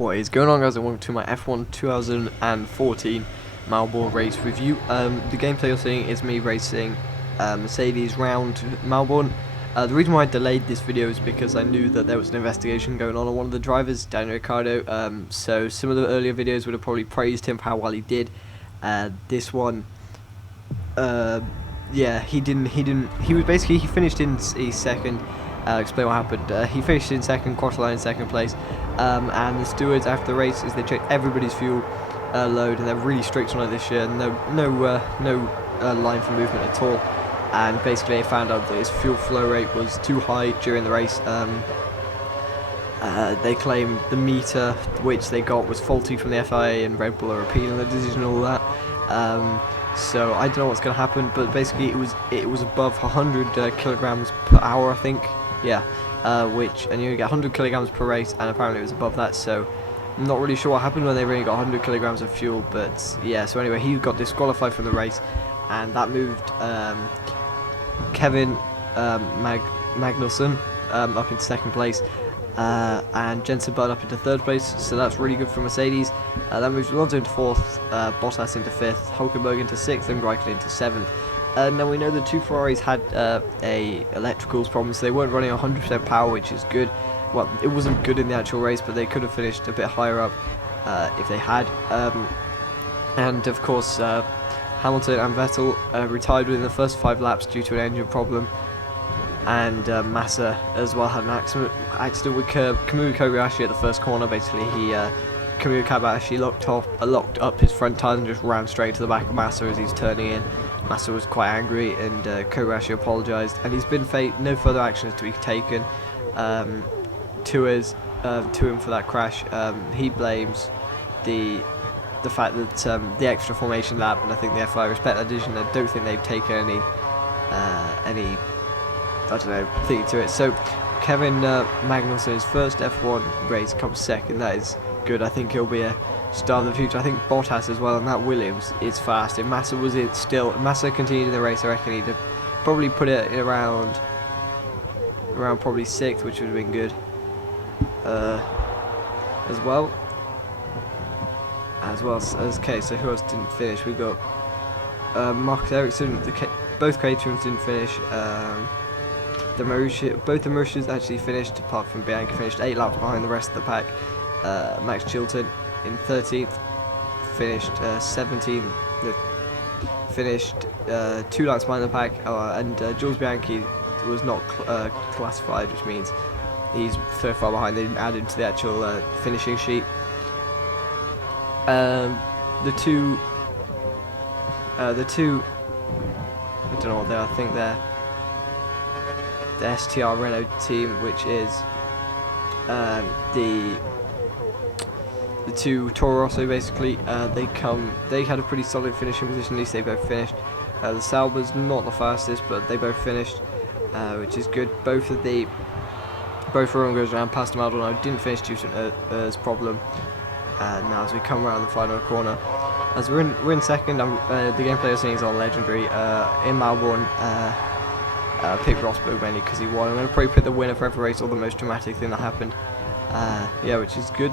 What is going on, guys, and welcome to my F1 2014 Melbourne race review. The gameplay you're seeing is me racing Mercedes round Melbourne. The reason why I delayed this video is because I knew that there was an investigation going on one of the drivers, Daniel Ricciardo. So some of the earlier videos would have probably praised him for how well he did. This one, yeah, he didn't. He was basically, he finished in second. Explain what happened. He finished in second, crossed the line in second place, and the stewards after the race is they check everybody's fuel load, and they're really strict on it this year. No line for movement at all, and basically they found out that his fuel flow rate was too high during the race. They claim the meter which they got was faulty from the FIA, and Red Bull are appealing the decision and all that. So I don't know what's going to happen, but basically it was above 100 kilograms per hour, I think. Yeah, and you get 100 kilograms per race, and apparently it was above that. So I'm not really sure what happened when they really got 100 kilograms of fuel, but yeah. So anyway, he got disqualified from the race, and that moved Kevin Magnussen up into second place, and Jensen Button up into third place. So that's really good for Mercedes. That moves Alonso into fourth, Bottas into fifth, Hulkenberg into sixth, and Raikkonen into seventh. Now we know the two Ferraris had a electricals problem, so they weren't running 100% power, which is good. Well, it wasn't good in the actual race, but they could have finished a bit higher up if they had. And of course, Hamilton and Vettel retired within the first 5 laps due to an engine problem. And Massa as well had an accident with Kamui Kobayashi at the first corner. Basically, Kamui Kobayashi locked up his front tyres and just ran straight to the back of Massa as he's turning in. Massa was quite angry, and Kobayashi apologised, and he's been no further actions to be taken to him for that crash. He blames the fact that the extra formation lap, and I think the FIA respect that decision. I don't think they've taken any I don't know, thinking to it. So Kevin Magnussen's first F1 race comes second. That is good. I think he'll be a star of the future. I think Bottas as well, and that Williams is fast. If Massa was it still, if Massa continued in the race, I reckon he'd probably put it in around probably 6th, which would have been good as well. Okay, so who else didn't finish? We got Marcus Ericsson. Both Caterhams didn't finish. Both the Mauritius actually finished, apart from Bianchi, finished 8 laps behind the rest of the pack. Max Chilton in 13th finished 17th, finished 2 laps behind the pack, and Jules Bianchi was not classified, which means he's so far behind they didn't add him to the actual finishing sheet. The two I don't know what they are. I think they're the STR Renault team, which is the two Toro Rosso. Basically, they had a pretty solid finishing position. At least they both finished. The Sauber's not the fastest, but they both finished, which is good. Both everyone goes around. Pastor Maldonado didn't finish due to an problem. Now as we come around the final corner, as we're in second, the gameplay you're seeing is on Legendary in Melbourne. Pick Rosberg mainly because he won. I'm going to probably pick the winner for every race, or the most dramatic thing that happened. Yeah, which is good.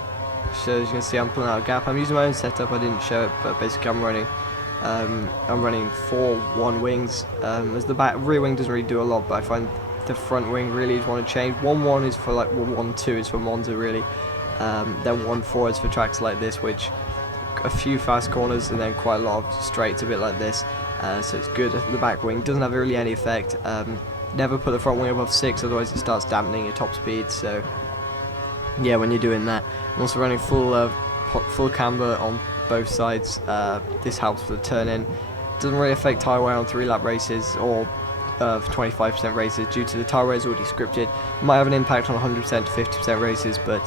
So as you can see, I'm pulling out a gap. I'm using my own setup. I didn't show it, but basically I'm running 4 1 wings. As the rear wing doesn't really do a lot, but I find the front wing really is want to change. 1-1 is for like 1-2 is for Monza really. Then 1-4 is for tracks like this, which a few fast corners and then quite a lot of straights, a bit like this. So it's good. The back wing doesn't have really any effect. Never put the front wing above 6, otherwise it starts dampening your top speed. So yeah, when you're doing that, I'm also running full camber on both sides. This helps with the turn in. Doesn't really affect tyre wear on 3-lap races or 25% races due to the tyre wear is already scripted. Might have an impact on 100% to 50% races, but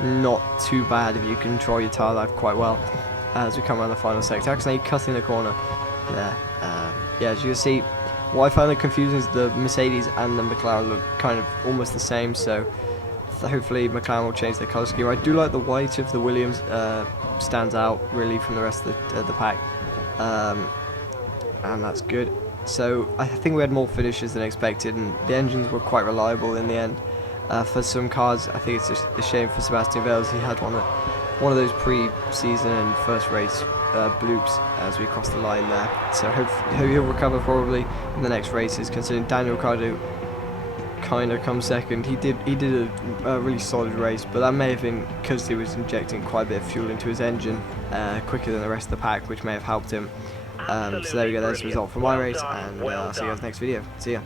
not too bad if you control your tyre life quite well. As we come around the final sector, actually cutting the corner there. Yeah, as you can see, what I find confusing is the Mercedes and the McLaren look kind of almost the same, so hopefully McLaren will change their colour scheme. I do like the white of the Williams, stands out really from the rest of the pack, and that's good. So I think we had more finishes than expected, and the engines were quite reliable in the end. For some cars, I think it's just a shame for Sebastian Vettel. He had one one of those pre-season and first race bloops as we cross the line there. So hope he'll recover probably in the next races, considering Daniel Ricciardo kind of come second. He did a really solid race, but that may have been because he was injecting quite a bit of fuel into his engine quicker than the rest of the pack, which may have helped him. So there we go, there's the result for my race, and I'll see you guys next video. See ya.